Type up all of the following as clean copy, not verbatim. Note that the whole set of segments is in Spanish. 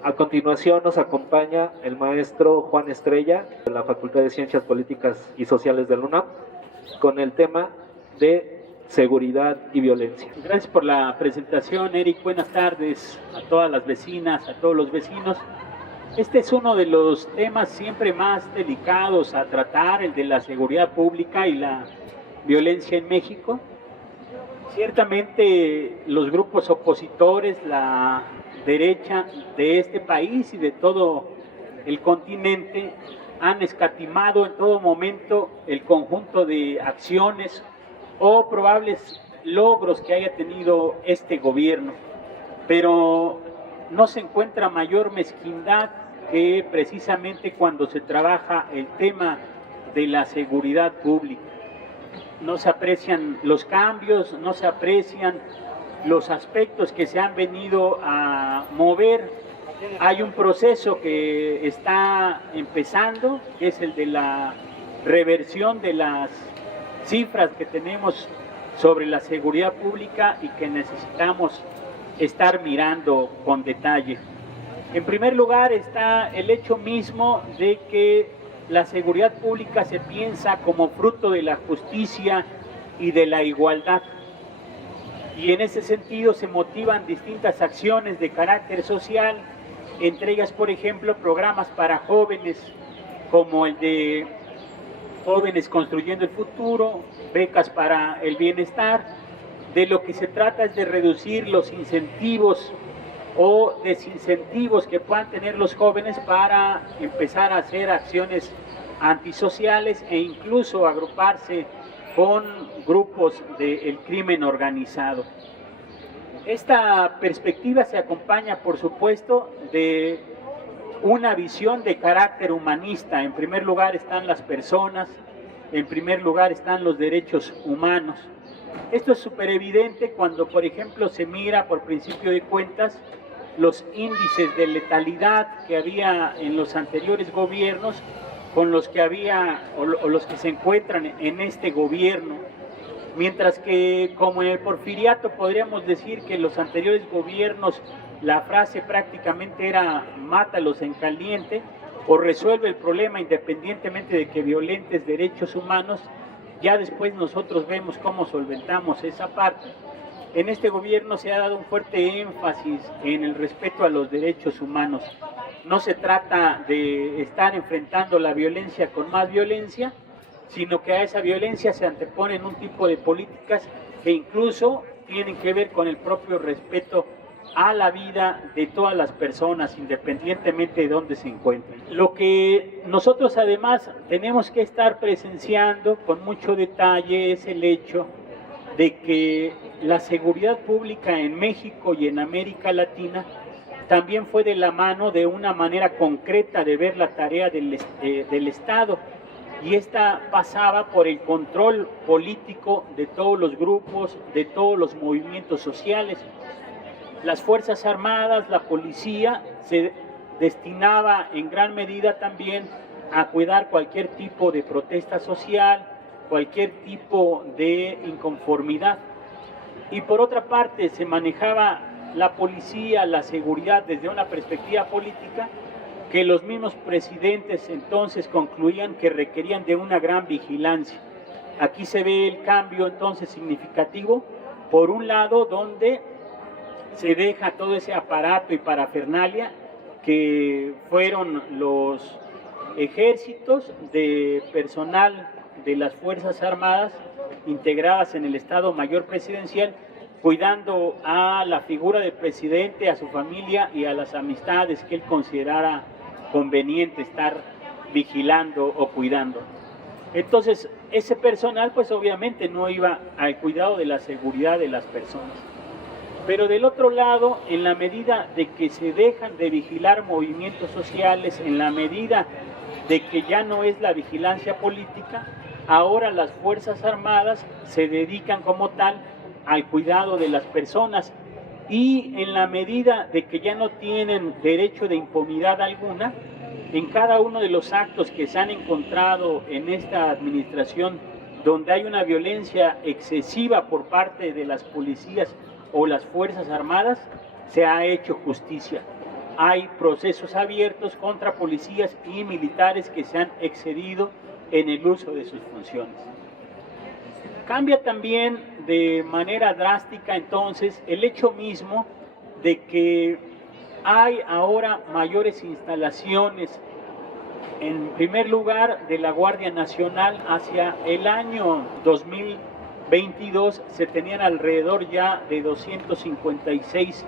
A continuación nos acompaña el maestro Juan Estrella de la Facultad de Ciencias Políticas y Sociales de la UNAM con el tema de seguridad y violencia. Gracias por la presentación, Eric. Buenas tardes a todas las vecinas, a todos los vecinos. Este es uno de los temas siempre más delicados a tratar, el de la seguridad pública y la violencia en México. Ciertamente los grupos opositores, la derecha de este país y de todo el continente han escatimado en todo momento el conjunto de acciones o probables logros que haya tenido este gobierno, pero no se encuentra mayor mezquindad que precisamente cuando se trabaja el tema de la seguridad pública. No se aprecian los cambios, no se aprecian los aspectos que se han venido a mover. Hay un proceso que está empezando, que es el de la reversión de las cifras que tenemos sobre la seguridad pública y que necesitamos estar mirando con detalle. En primer lugar está el hecho mismo de que la seguridad pública se piensa como fruto de la justicia y de la igualdad. Y en ese sentido se motivan distintas acciones de carácter social, entre ellas, por ejemplo, programas para jóvenes, como el de Jóvenes Construyendo el Futuro, becas para el bienestar. De lo que se trata es de reducir los incentivos o desincentivos que puedan tener los jóvenes para empezar a hacer acciones antisociales e incluso agruparse con grupos del crimen organizado. Esta perspectiva se acompaña, por supuesto, de una visión de carácter humanista. En primer lugar están las personas, en primer lugar están los derechos humanos. Esto es súper evidente cuando, por ejemplo, se mira por principio de cuentas los índices de letalidad que había en los anteriores gobiernos con los que había o los que se encuentran en este gobierno, mientras que como en el porfiriato podríamos decir que en los anteriores gobiernos la frase prácticamente era mátalos en caliente o resuelve el problema independientemente de que violentes derechos humanos. Ya después nosotros vemos cómo solventamos esa parte. En este gobierno se ha dado un fuerte énfasis en el respeto a los derechos humanos. No se trata de estar enfrentando la violencia con más violencia, sino que a esa violencia se anteponen un tipo de políticas que incluso tienen que ver con el propio respeto a la vida de todas las personas, independientemente de dónde se encuentren. Lo que nosotros además tenemos que estar presenciando con mucho detalle es el hecho de que la seguridad pública en México y en América Latina también fue de la mano de una manera concreta de ver la tarea del Estado, y esta pasaba por el control político de todos los grupos, de todos los movimientos sociales. Las Fuerzas Armadas, la policía, se destinaba en gran medida también a cuidar cualquier tipo de protesta social, cualquier tipo de inconformidad. Y por otra parte se manejaba la policía, la seguridad desde una perspectiva política que los mismos presidentes entonces concluían que requerían de una gran vigilancia. Aquí se ve el cambio entonces significativo, por un lado donde se deja todo ese aparato y parafernalia que fueron los ejércitos de personal de las Fuerzas Armadas integradas en el Estado Mayor Presidencial, cuidando a la figura del presidente, a su familia y a las amistades que él considerara conveniente estar vigilando o cuidando. Entonces, ese personal pues obviamente no iba al cuidado de la seguridad de las personas. Pero del otro lado, en la medida de que se dejan de vigilar movimientos sociales, en la medida de que ya no es la vigilancia política, ahora las Fuerzas Armadas se dedican como tal al cuidado de las personas, y en la medida de que ya no tienen derecho de impunidad alguna, en cada uno de los actos que se han encontrado en esta administración donde hay una violencia excesiva por parte de las policías o las Fuerzas Armadas, se ha hecho justicia. hay procesos abiertos contra policías y militares que se han excedido en el uso de sus funciones. Cambia también de manera drástica entonces el hecho mismo de que hay ahora mayores instalaciones, en primer lugar de la Guardia Nacional. Hacia el año 2022 se tenían alrededor ya de 256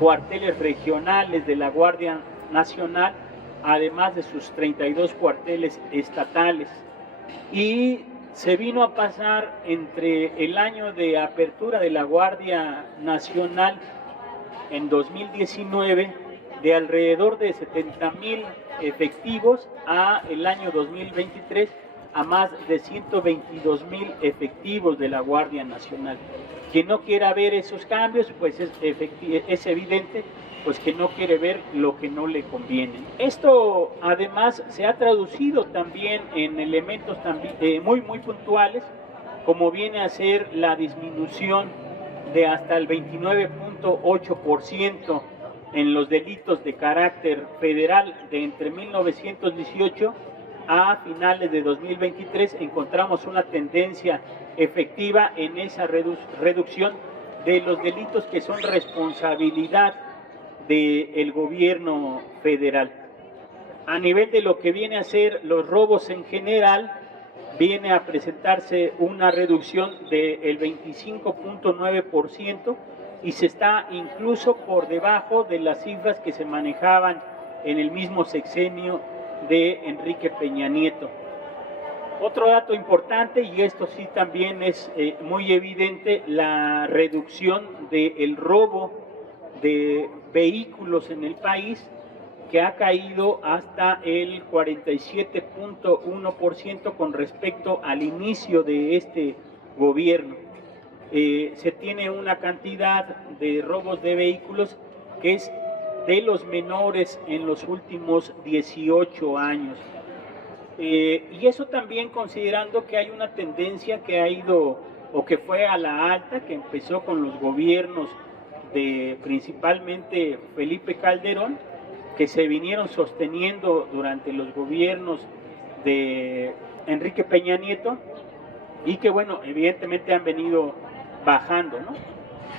cuarteles regionales de la Guardia Nacional, además de sus 32 cuarteles estatales. Y se vino a pasar entre el año de apertura de la Guardia Nacional en 2019 de alrededor de 70,000 efectivos a el año 2023 a más de 122,000 efectivos de la Guardia Nacional. Quien no quiera ver esos cambios, pues es evidente pues que no quiere ver lo que no le conviene. Esto además se ha traducido también en elementos también, muy puntuales, como viene a ser la disminución de hasta el 29.8% en los delitos de carácter federal. De entre 1918 a finales de 2023 encontramos una tendencia efectiva en esa reducción de los delitos que son responsabilidad del gobierno federal. A nivel de lo que viene a ser los robos en general, viene a presentarse una reducción del 25.9% y se está incluso por debajo de las cifras que se manejaban en el mismo sexenio de Enrique Peña Nieto. Otro dato importante, y esto sí también es muy evidente, la reducción del robo de vehículos en el país, que ha caído hasta el 47.1% con respecto al inicio de este gobierno. Se tiene una cantidad de robos de vehículos que es de los menores en los últimos 18 años. Y eso también considerando que hay una tendencia que ha ido o que fue a la alta, que empezó con los gobiernos de principalmente Felipe Calderón, que se vinieron sosteniendo durante los gobiernos de Enrique Peña Nieto y que, bueno, evidentemente han venido bajando, ¿no?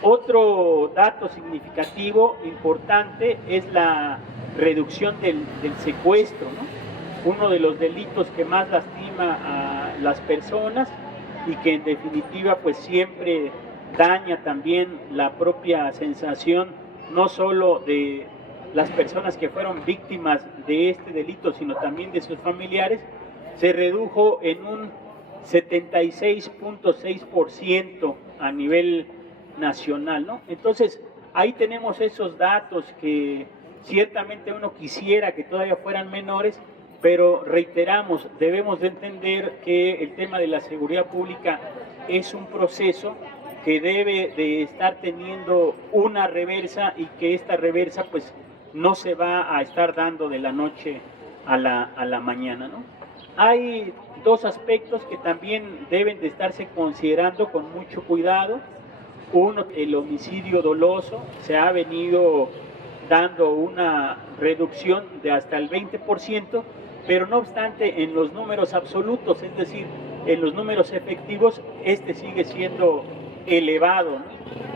Otro dato significativo, importante, es la reducción del secuestro, ¿no? Uno de los delitos que más lastima a las personas y que en definitiva pues siempre daña también la propia sensación, no solo de las personas que fueron víctimas de este delito, sino también de sus familiares, se redujo en un 76.6% a nivel nacional, ¿no? Entonces, ahí tenemos esos datos que ciertamente uno quisiera que todavía fueran menores, pero reiteramos, debemos de entender que el tema de la seguridad pública es un proceso que debe de estar teniendo una reversa y que esta reversa pues no se va a estar dando de la noche a la mañana, ¿no? Hay dos aspectos que también deben de estarse considerando con mucho cuidado. Uno, el homicidio doloso. Se ha venido dando una reducción de hasta el 20%, pero no obstante en los números absolutos, es decir, en los números efectivos, este sigue siendo elevado, ¿no?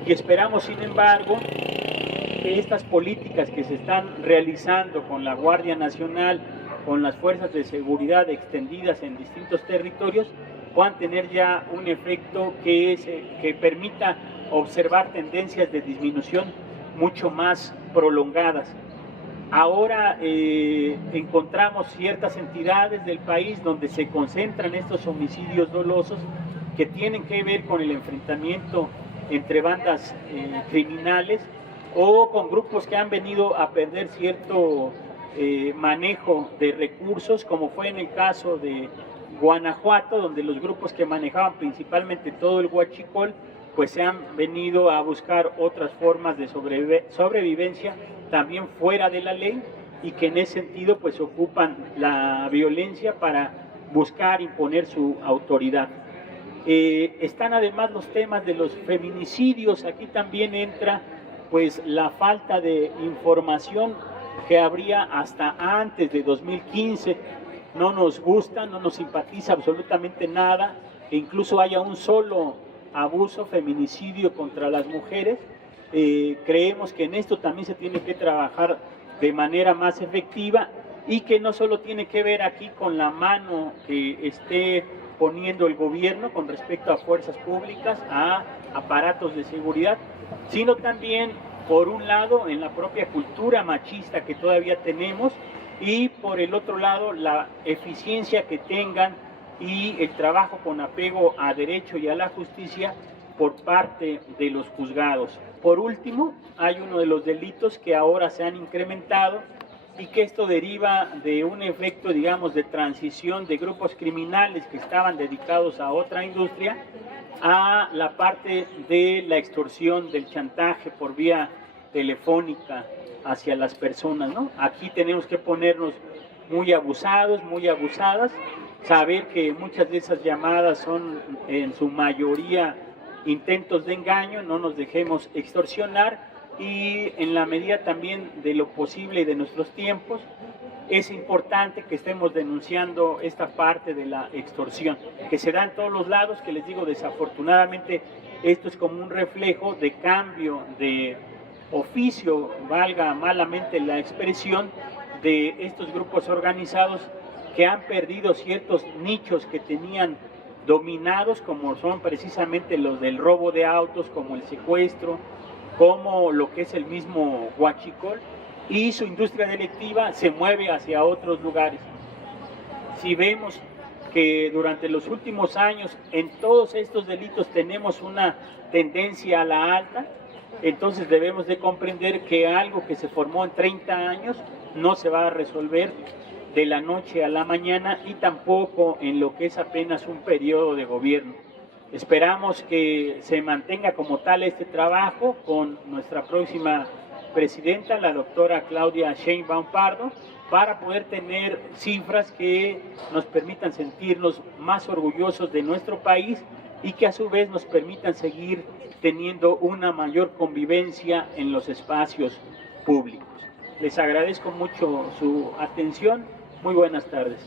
Y esperamos, sin embargo, que estas políticas que se están realizando con la Guardia Nacional, con las fuerzas de seguridad extendidas en distintos territorios, puedan tener ya un efecto que permita observar tendencias de disminución mucho más prolongadas. Ahora encontramos ciertas entidades del país donde se concentran estos homicidios dolosos que tienen que ver con el enfrentamiento entre bandas criminales o con grupos que han venido a perder cierto manejo de recursos, como fue en el caso de Guanajuato, donde los grupos que manejaban principalmente todo el huachicol, pues se han venido a buscar otras formas de sobrevivencia también fuera de la ley y que en ese sentido pues ocupan la violencia para buscar imponer su autoridad. Están además los temas de los feminicidios. Aquí también entra pues la falta de información que habría hasta antes de 2015. No nos gusta, no nos simpatiza absolutamente nada, que incluso haya un solo abuso, feminicidio contra las mujeres. Creemos que en esto también se tiene que trabajar de manera más efectiva y que no solo tiene que ver aquí con la mano que esté poniendo el gobierno con respecto a fuerzas públicas, a aparatos de seguridad, sino también, por un lado, en la propia cultura machista que todavía tenemos, y por el otro lado, la eficiencia que tengan y el trabajo con apego a derecho y a la justicia por parte de los juzgados. Por último, hay uno de los delitos que ahora se han incrementado y que esto deriva de un efecto, digamos, de transición de grupos criminales que estaban dedicados a otra industria a la parte de la extorsión, del chantaje por vía telefónica hacia las personas, ¿no? Aquí tenemos que ponernos muy abusados, muy abusadas, saber que muchas de esas llamadas son en su mayoría intentos de engaño, no nos dejemos extorsionar y en la medida también de lo posible y de nuestros tiempos, es importante que estemos denunciando esta parte de la extorsión, que se da en todos los lados, que les digo, desafortunadamente esto es como un reflejo de cambio de oficio, valga malamente la expresión, de estos grupos organizados que han perdido ciertos nichos que tenían dominados, como son precisamente los del robo de autos, como el secuestro, como lo que es el mismo huachicol, y su industria delictiva se mueve hacia otros lugares. Si vemos que durante los últimos años en todos estos delitos tenemos una tendencia a la alta, entonces debemos de comprender que algo que se formó en 30 años no se va a resolver de la noche a la mañana y tampoco en lo que es apenas un periodo de gobierno. Esperamos que se mantenga como tal este trabajo con nuestra próxima presidenta, la doctora Claudia Sheinbaum Pardo, para poder tener cifras que nos permitan sentirnos más orgullosos de nuestro país y que a su vez nos permitan seguir teniendo una mayor convivencia en los espacios públicos. Les agradezco mucho su atención. Muy buenas tardes.